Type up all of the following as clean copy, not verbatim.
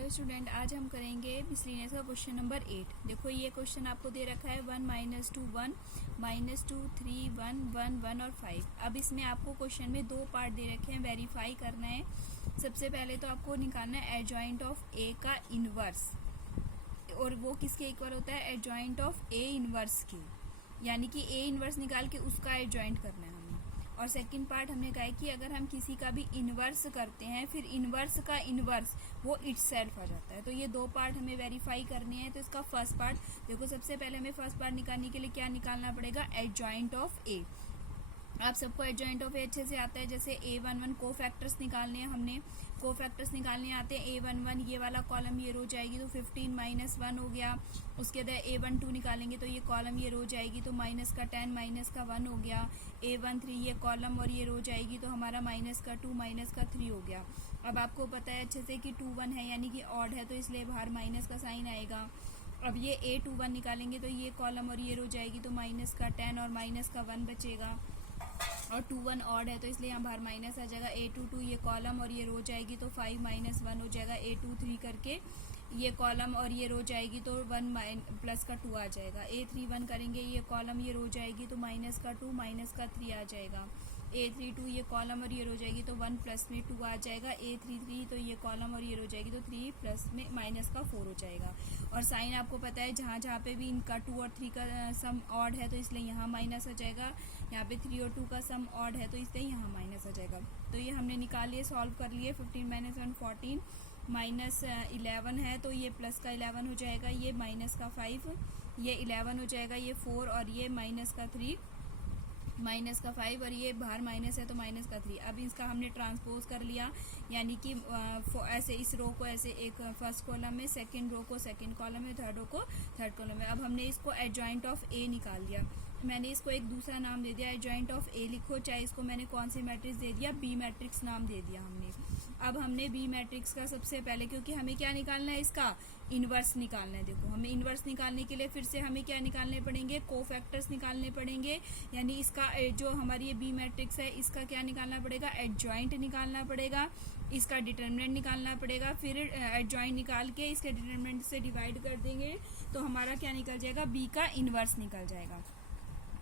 Hello student, आज हम करेंगे मिसलिनियस का क्वेश्चन नंबर 8। देखो ये क्वेश्चन आपको दे रखा है 1 -2 1 -2 3 1 1 1 और 5। अब इसमें आपको क्वेश्चन में दो पार्ट दे रखे हैं, वेरीफाई करना है। सबसे पहले तो आपको निकालना है एडजॉइंट ऑफ ए का इनवर्स, और वो किसके इक्वल होता है? एडजॉइंट ऑफ ए इनवर्स के, यानी कि ए इनवर्स निकाल के उसका एडजॉइंट करना है हमें। और सेकंड पार्ट हमने कहा है कि अगर हम किसी का भी इन्वर्स करते हैं, फिर इन्वर्स का इन्वर्स वो इटसेल्फ आ जाता है। तो ये दो पार्ट हमें वेरीफाई करने हैं। तो इसका फर्स्ट पार्ट देखो, सबसे पहले हमें फर्स्ट पार्ट निकालने के लिए क्या निकालना पड़ेगा? एडजॉइंट ऑफ ए। आप सबको एडजॉइंट ऑफ ए अच्छे से आता है। जैसे A11 को फैक्टर्स निकालने हैं, हमने को फैक्टर्स निकालने आते हैं। A11 ये वाला कॉलम ये रो जाएगी तो 15 - 1 हो गया। उसके बाद A12 निकालेंगे तो ये कॉलम ये रो जाएगी तो माइनस का 10 माइनस का 1 हो गया। A13 ये कॉलम और ये रो जाएगी तो हमारा माइनस का 2 माइनस का 3 हो गया। अब आपको पता है अच्छे से कि 2 1 है, यानी कि ऑड है, तो इसलिए बाहर माइनस का साइन आएगा। अब ये A21 निकालेंगे तो ये कॉलम और ये रो जाएगी तो माइनस का 10 और माइनस का 1 बचेगा। और 2 1 ऑड है तो इसलिए यहाँ बाहर माइनस आ जाएगा। A22 ये कॉलम और ये रो जाएगी तो 5 - 1 हो जाएगा। A23 करके ये कॉलम और ये रो जाएगी तो 1 प्लस का 2 आ जाएगा। A31 करेंगे, ये कॉलम ये रो जाएगी तो माइनस का 2 माइनस का 3 आ जाएगा। A32 ये कॉलम और ये रो जाएगी तो 1 प्लस में 2 आ जाएगा। A33 तो ये कॉलम और ये रो जाएगी तो 3 प्लस में माइनस का 4 हो जाएगा। और साइन आपको पता है, जहाँ जहाँ पे भी इनका 2 और 3 का सम ऑड है तो इसलिए यहाँ माइनस आ जाएगा। यहाँ पे 3 और 2 का सम ऑड है तो इसलिए यहाँ माइनस आ जाएगा। तो ये हमने निकाल लिए, सॉल्व कर लिए। 15 - 1 14 माइनस 11 है तो ये प्लस का 11 हो जाएगा। ये माइनस का 5, ये 11 हो जाएगा। ये 4 और ये माइनस का 3, माइनस का 5 और ये बाहर माइनस है तो माइनस का 3। अब इसका हमने ट्रांसपोज कर लिया, यानी कि ऐसे इस रो को ऐसे एक फर्स्ट कॉलम में, सेकंड रो को सेकंड कॉलम में, थर्ड रो को थर्ड कॉलम में। अब हमने इसको एडजॉइंट ऑफ ए निकाल लिया। मैंने इसको एक दूसरा नाम दे दिया, एडजॉइंट ऑफ ए लिखो, चाहे इसको मैंने कौन सी मैट्रिक्स दे दिया? बी मैट्रिक्स नाम दे दिया हमने। अब हमने बी मैट्रिक्स का सबसे पहले, क्योंकि हमें क्या निकालना है? इसका इन्वर्स निकालना है। देखो, हमें इन्वर्स निकालने के लिए फिर से हमें क्या निकालने पड़ेंगे? कोफैक्टर्स निकालने पड़ेंगे। यानी इसका जो हमारी ये बी मैट्रिक्स है इसका क्या निकालना पड़ेगा? एडजॉइंट निकालना पड़ेगा, इसका डिटर्मिनेंट निकालना पड़ेगा। फिर एडजॉइंट निकाल के इसके डिटर्मिनेंट से डिवाइड कर देंगे तो हमारा क्या निकल जाएगा? बी का इन्वर्स निकल जाएगा।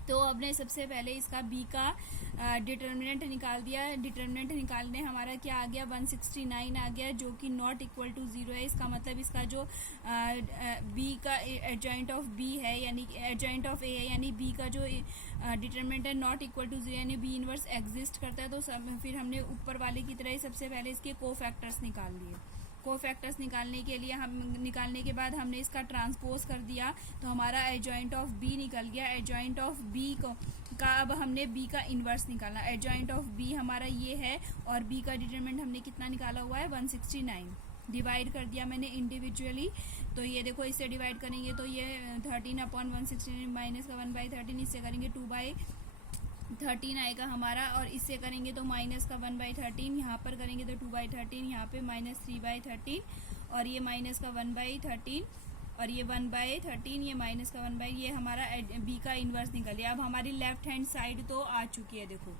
तो हमने सबसे पहले इसका बी का डिटर्मिनेंट निकाल दिया। डिटर्मिनेंट निकालने हमारा क्या आ गया? 169 आ गया, जो कि नॉट इक्वल टू 0 है। इसका मतलब इसका जो बी का एडजॉइंट ऑफ बी है, यानी एडजॉइंट ऑफ ए है, यानी बी का जो डिटर्मिनेंट है नॉट इक्वल टू 0, यानी बी इनवर्स एग्जिस्ट करता है। तो फिर हमने ऊपर वाले की तरह ही सबसे पहले इसके कोफैक्टर्स निकाल लिए। कोफैक्टर्स निकालने के लिए निकालने के बाद हमने इसका ट्रांसपोज कर दिया तो हमारा एडजॉइंट ऑफ बी निकल गया। एडजॉइंट ऑफ बी का अब हमने बी का इन्वर्स निकालना। एडजॉइंट ऑफ बी हमारा ये है और बी का डिटरमिनेंट हमने कितना निकाला हुआ है? 169। डिवाइड कर दिया मैंने इंडिविजुअली। तो ये देखो, इससे डिवाइड करेंगे तो ये 13/169 माइनस का 1/13, इससे करेंगे 2/13 आएगा हमारा। और इससे करेंगे तो माइनस का 1/13, यहाँ पर करेंगे तो 2/13, यहाँ पे माइनस 3/13 और ये माइनस का 1/13 और ये 1/13, ये माइनस का 1/, ये हमारा बी का इन्वर्स निकल गया। अब हमारी लेफ्ट हैंड साइड तो आ चुकी है, देखो,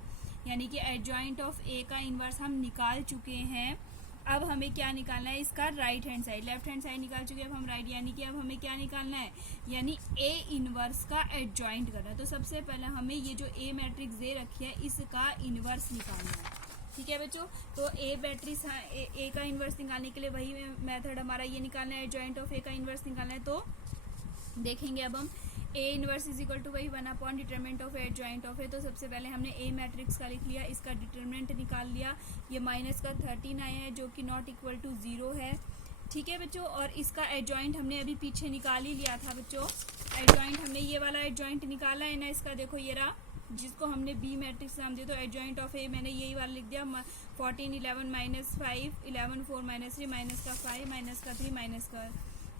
यानी कि एडजॉइंट ऑफ ए का इन्वर्स हम निकाल चुके हैं। अब हमें क्या निकालना है? इसका right hand side. Left hand side निकाल चुके हैं अब हम राइट, यानी कि अब हमें क्या निकालना है? यानी ए इनवर्स का एडजॉइंट करना है। तो सबसे पहले हमें ये जो ए मैट्रिक्स दे रखी है इसका इनवर्स निकालना है। ठीक है बच्चों, तो ए मैट्रिक्स ए का इनवर्स निकालने के लिए वही मेथड हमारा ये निकालना है, एडजॉइंट ऑफ ए का इनवर्स निकालना है। तो देखेंगे अब हम A inverse is equal to वही 1 determinant of adjoint of A. तो सबसे पहले हमने ए मैट्रिक्स का लिख लिया, इसका डिटरमिनेंट निकाल लिया। ये माइनस का 13 आया है, जो कि नॉट इक्वल टू 0 है। ठीक है बच्चों, और इसका एडजॉइंट हमने अभी पीछे निकाल ही लिया था बच्चों। एडजॉइंट हमने ये वाला एडजॉइंट निकाला है ना, इसका देखो ये रहा, जिसको हमने बी मैट्रिक्स नाम दिया। तो एडजॉइंट ऑफ ए मैंने यही वाला लिख दिया, 14 11 -5 11 4 -3 माइनस का 5 माइनस का 3 माइनस का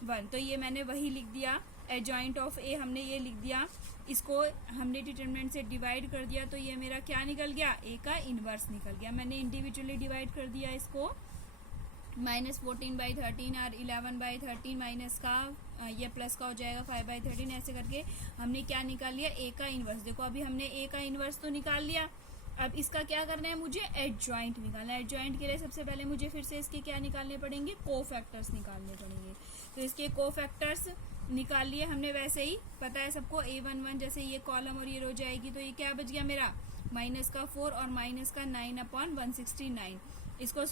1। तो ये मैंने वही लिख दिया। एडजॉइंट ऑफ ए हमने ये लिख दिया, इसको हमने डिटरमिनेंट से डिवाइड कर दिया तो ये मेरा क्या निकल गया? ए का इन्वर्स निकल गया। मैंने इंडिविजुअली डिवाइड कर दिया इसको, -14/13 और 11/13 माइनस का ये प्लस का हो जाएगा 5/13। ऐसे करके हमने क्या निकाल लिया? ए का इन्वर्स। देखो, अभी हमने ए का इन्वर्स तो निकाल लिया, अब इसका क्या करना है, मुझे एडजॉइंट निकालना है। एडजॉइंट के लिए सबसे पहले मुझे फिर से इसके क्या निकालने पड़ेंगे, कोफैक्टर्स निकालने पड़ेंगे। तो इसके कोफैक्टर्स निकाल लिए हमने, वैसे ही पता है सबको A11, जैसे ये कॉलम और ये रो जाएगी, तो ये क्या बच गया मेरा, -4 और -9/169। इसको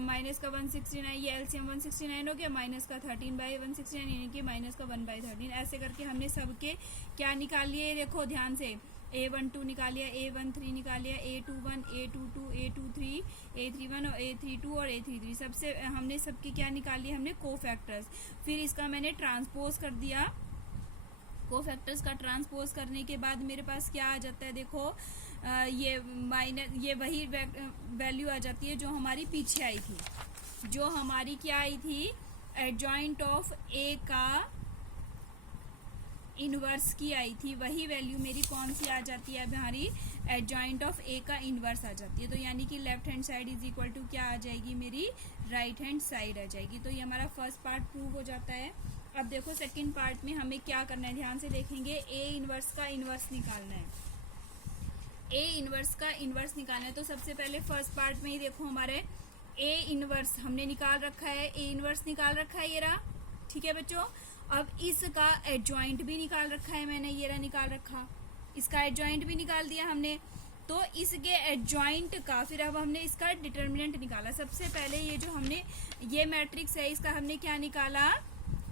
माइनस का 169, ये एलसीएम 169 हो गया, -13/169 यानी कि -1/13। ऐसे करके हमने सबके क्या निकाल लिए, देखो ध्यान से, A12 निकाल लिया, A13 निकाल लिया, A21, A22, A23, A31 और A32 और A33, सबसे हमने सबके क्या निकाल लिए, हमने कोफैक्टर्स। फिर इसका मैंने ट्रांसपोज कर दिया। कोफैक्टर्स का ट्रांसपोज करने के बाद मेरे पास क्या आ जाता है, देखो ये वही वैल्यू आ जाती है जो हमारी पीछे आई थी, जो हमारी क्या आई थी, एडजॉइंट ऑफ ए का इनवर्स की आई थी, वही वैल्यू मेरी कौन सी आ जाती है, हमारी एडजॉइंट ऑफ ए का इनवर्स आ जाती है। तो यानी कि left hand side is equal to क्या आ जाएगी, मेरी राइट हैंड साइड आ जाएगी। तो ये हमारा फर्स्ट पार्ट प्रूव हो जाता है। अब देखो सेकंड पार्ट में हमें क्या करना है, ध्यान से देखेंगे। ए इनवर्स का इनवर्स निकालना है, ए इनवर्स का इनवर्स निकालना है। तो सबसे पहले फर्स्ट पार्ट में ही देखो हमारे ए इनवर्स हमने निकाल रखा है, ए इनवर्स निकाल रखा है, ये रहा, ठीक है बच्चों। अब इसका एडजॉइंट भी निकाल रखा है मैंने, ये रहा निकाल रखा, इसका एडजॉइंट भी निकाल दिया हमने। तो इसके एडजॉइंट का फिर अब हमने इसका डिटर्मिनेंट निकाला। सबसे पहले ये जो हमने ये मैट्रिक्स है, इसका हमने क्या निकाला,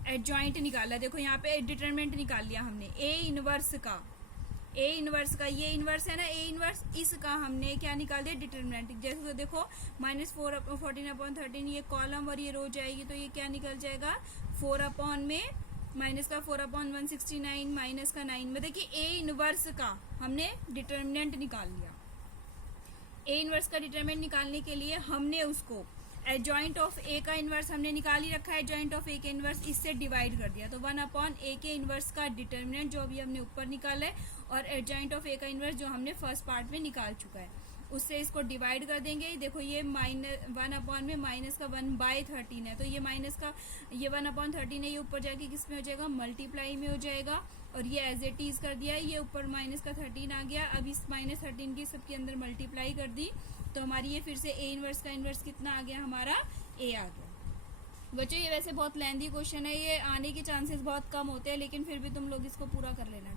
एडजॉइंट निकाला। देखो यहाँ पे डिटर्मिनेंट निकाल लिया हमने ए इनवर्स का, ए इनवर्स का, ये इनवर्स है ना ए इनवर्स, इसका हमने क्या निकाल दिया, डिटर्मिनेंट। जैसे तो देखो -14/13 ये कॉलम और ये रो जाएगी, तो ये क्या निकल जाएगा, 4 में -4/169 -9 में। देखिए ए इनवर्स का हमने डिटर्मिनेंट निकाल लिया। ए इनवर्स का डिटर्मिनेंट निकालने के लिए हमने उसको एडजॉइंट ऑफ ए का इनवर्स हमने निकाल ही रखा है, एडजॉइंट ऑफ ए के इनवर्स इससे डिवाइड कर दिया। तो 1/a के इनवर्स का डिटर्मिनेंट जो अभी हमने ऊपर निकाला है, और एडजॉइंट ऑफ ए का इनवर्स जो हमने फर्स्ट पार्ट में निकाल चुका है, उससे इसको डिवाइड कर देंगे। देखो ये -1 में -1/13 है, तो ये ये 1/13 है, ये ऊपर जाके किस में हो जाएगा, मल्टीप्लाई में हो जाएगा। और ये एज इट इज कर दिया है, ये ऊपर -13 आ गया। अब इस -13 की सबके अंदर मल्टीप्लाई कर दी, तो हमारी ये फिर से ए इनवर्स का इनवर्स कितना आ गया, हमारा ए आ गया। बच्चों ये वैसे बहुत लेंथी क्वेश्चन है, ये आने के चांसेस बहुत कम होते हैं, लेकिन फिर भी तुम लोग इसको पूरा कर लेना।